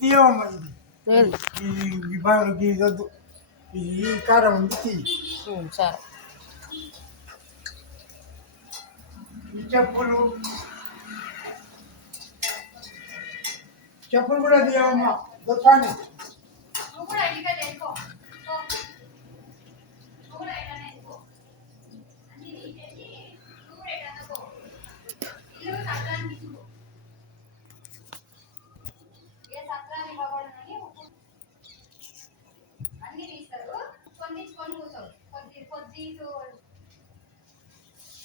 తీయమ్మ ఇది వద్దు, ఈ కారం ఉంది తీ. సరే. చెప్పులు చెప్పులు కూడా తీయమ్మా దొరకాని.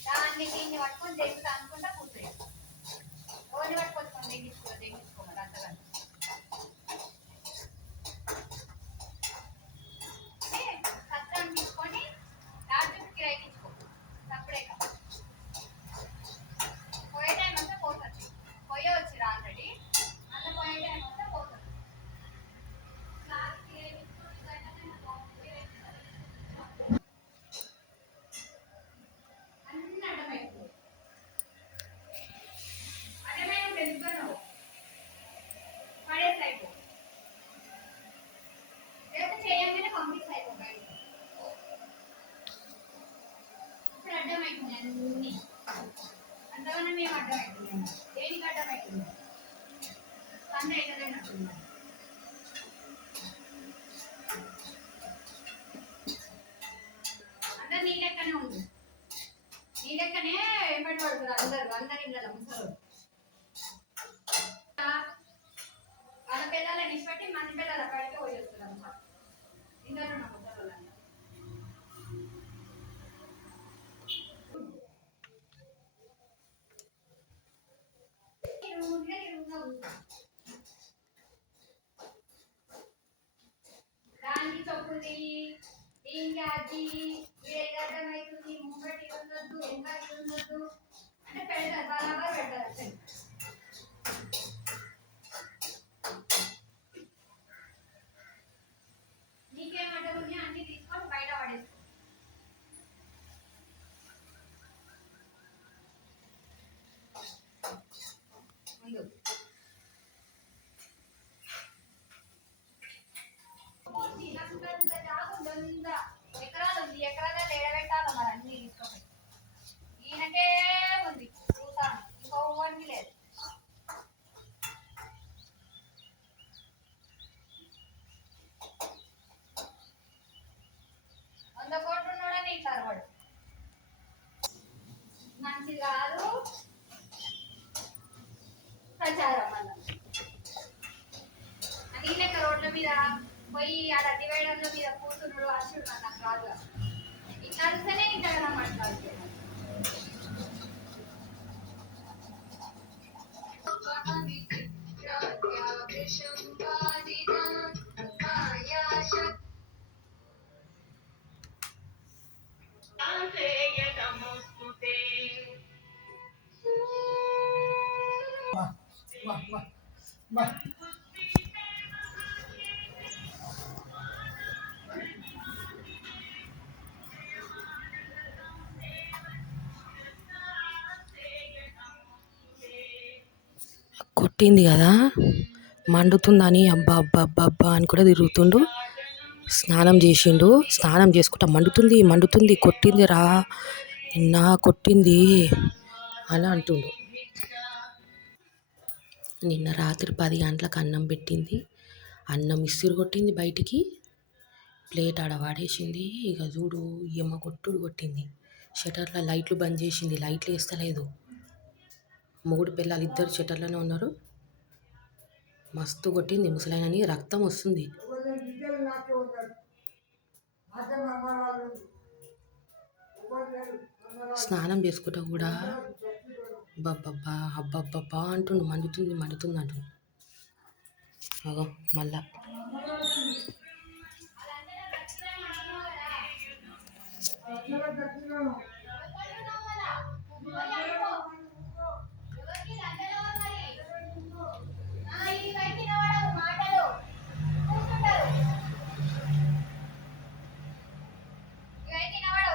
దాన్ని దీన్ని పట్టుకొని జరుగుతా అనుకుంటా కూర్చోయి ఓని పట్టుకొచ్చుకొని తెగించుకోమని అంతగా సత్రాన్ని తీసుకొని రాజుకి కిరాయికిచ్చుకో తప్పుడే పోయే టైం అంతా పోతుంది పోయే వచ్చిరా ఆల్రెడీ అంత పోయే టైం అంతా పోతుంది అన్ని అడ్డమైపోయి అడ్డమైన తెలుసుకున్నావు పడేసి అయిపో లేకపోతే చేయంగానే పంపిస్తే అయిపో బయట ఇప్పుడు అడ్డమైతుంది అన్ని అంతగానే మేము అడ్డమవుతున్నాము దేనికి అడ్డమవుతుంది పని అయితేనట్టున్నాం అందరు నీ లెక్కనే ఉంది నీ లెక్కనే వెంబడి పడుతుంది అందరు ఇళ్ళ ముసలు వాళ్ళ పిల్లల నిష్పట్టి మన పిల్లల కాడికి పోయి వస్తున్నాం ఇందరూ నా ముసలు దానికి చెప్పుది దీనికి అది వీడికి అర్థమవుతుంది ముంగటి ఉండొద్దు వెనకటి ఉండొద్దు అంటే పెడతారు బరాబర్ పెడతారు అసలు నీకేమంటుంది అన్ని తీసుకొని బయట పడేసుకో ముందు ఎకరాలు ఉంది ఎకరాలలో ఎడబెట్టాలి మరి అన్ని తీసుకోపోయి ఈయనకే ఉంది చూసాను ఇంకోటి లేదు మంచిది కాదు ప్రచారం అన్న అన్ని లెక్క రోడ్ల మీద పోయి ఆ డివైడర్ల మీద కూర్చున్నాడు అర్షుడు నాకు రాదు ఇట్లా అరిస్తేనే ఇంతగా మాట్లాడుతున్నాడు కొట్టింది కదా మండుతుందని అబ్బా అబ్బా అబ్బా అబ్బా అని కూడా తిరుగుతుండు. స్నానం చేసిండు, స్నానం చేసుకుంటా మండుతుంది మండుతుంది కొట్టింది రా నిన్న కొట్టింది అని అంటుండు. నిన్న రాత్రి 10 గంటలకు అన్నం పెట్టింది, అన్నం ఇసిరు కొట్టింది బయటికి, ప్లేట్ ఆడ వాడేసింది. ఇక చూడు ఈయమ్మ కొట్టుడు కొట్టింది. షటర్ల లైట్లు బంద్ చేసింది, లైట్లు వేస్తలేదు. మొగుడు పిల్లలు ఇద్దరు షటర్లోనే ఉన్నారు. మస్తు కొట్టింది ముసలాయనని, రక్తం వస్తుంది. స్నానం చేసుకుంటా కూడా అబ్బబ్బబ్బా అబ్బబ్బబ్బా అంటుండు, మండుతుంది మండుతుంది అంటుండు. అగో మళ్ళా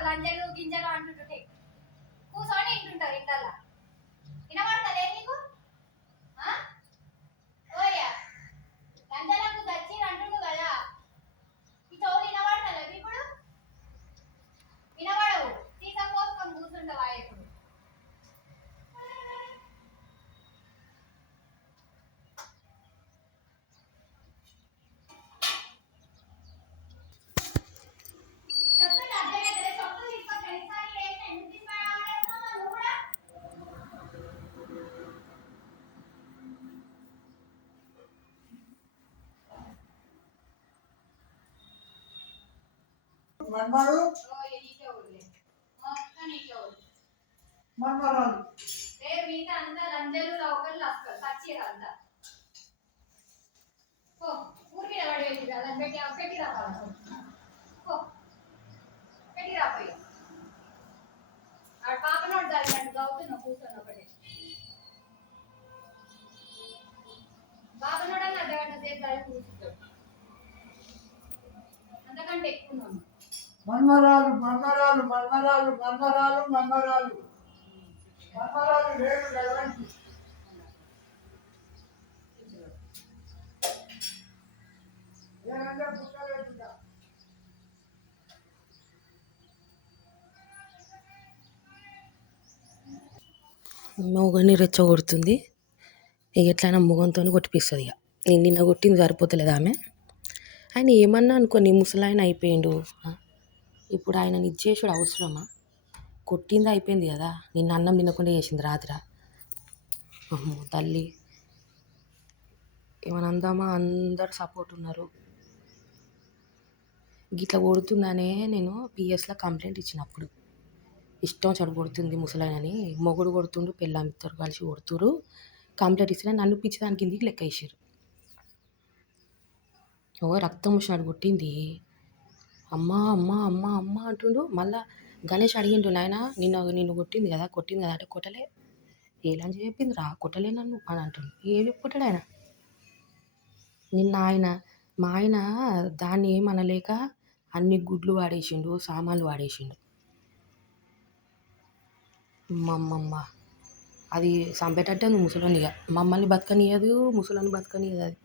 లంజలు గింజలు అంటుంటే కూర్చొని ఇంటుంటారు ఇంటల్లా వినబడతలే నీకు ఓయా మన్మడు ఓ నీకే ఊళ్ళే మొత్తం నీకే ఊళ్ళు మన్మరాలు రేపు మిగతా అంతా లంజలు లవకలు లక్కలు సచ్చిరా అంతా ఓ ఊరి మీద పడేది కదా పెట్టి రావాలి ఓ పెట్టి రాపోయి ఆడ పాపనోడు జరిగినట్టు గౌతున్నా కూర్చొని ఒకటి బాబనోడని అర్ధగంట సేపు జరిగి కూర్చుంటాడు అంతకంటే ఎక్కువ ఉన్నాను మన్మరాలు మన్మరాలు మన్మరాలు మన్మరాలు మన్మరాలు మన్మరాలు లేదు గడవంటి ఏనంటే పుట్టలేదుగా మొగని రెచ్చగొడుతుంది. ఇక ఎట్లయినా మొగంతో కొట్టిపిస్తుంది. ఇక నేను నిన్న కొట్టింది సరిపోతలేదు ఆమె. ఆయన ఏమన్నా అనుకోని ముసలాయన అయిపోయిండు. ఇప్పుడు ఆయన ఇచ్చేసుడు అవసరమా? కొట్టింది అయిపోయింది కదా. నిన్న అన్నం తినకుండా చేసింది రాత్ర. అమ్మో తల్లి, ఏమైనా అందామా? అందరు సపోర్ట్ ఉన్నారు. గిట్లా కొడుతుందనే నేను పిఎస్లో కంప్లైంట్ ఇచ్చినప్పుడు ఇష్టం చెడు కొడుతుంది ముసలాయనని. మొగుడు కొడుతుండు, పెళ్ళాం ఇద్దరు కలిసి కొడుతురు. కంప్లైంట్ ఇస్తే నన్ను పిచ్చిదాని కిందికి లెక్క వేసారు. ఓ రక్తం వచ్చినాడు కొట్టింది. అమ్మ అమ్మ అమ్మ అమ్మ అంటుండు. మళ్ళా గణేష్ అడిగిండు, నాయన నిన్ను కొట్టింది కదా అంటే కొట్టలే. ఏలని చెప్పింది రా, కొట్టలే నన్ను అని అంటుండు. ఏం చెప్పుకుంటాడు ఆయన? నిన్న మా ఆయన దాన్ని ఏమనలేక అన్ని గుడ్లు వాడేసిండు, సామాన్లు వాడేసిండు. మమ్మమ్మ అది చంపేటట్టే ఉంది ముసలోనిగా. మమ్మల్ని బతకనియదు, ముసలోని బతకనియదు అది.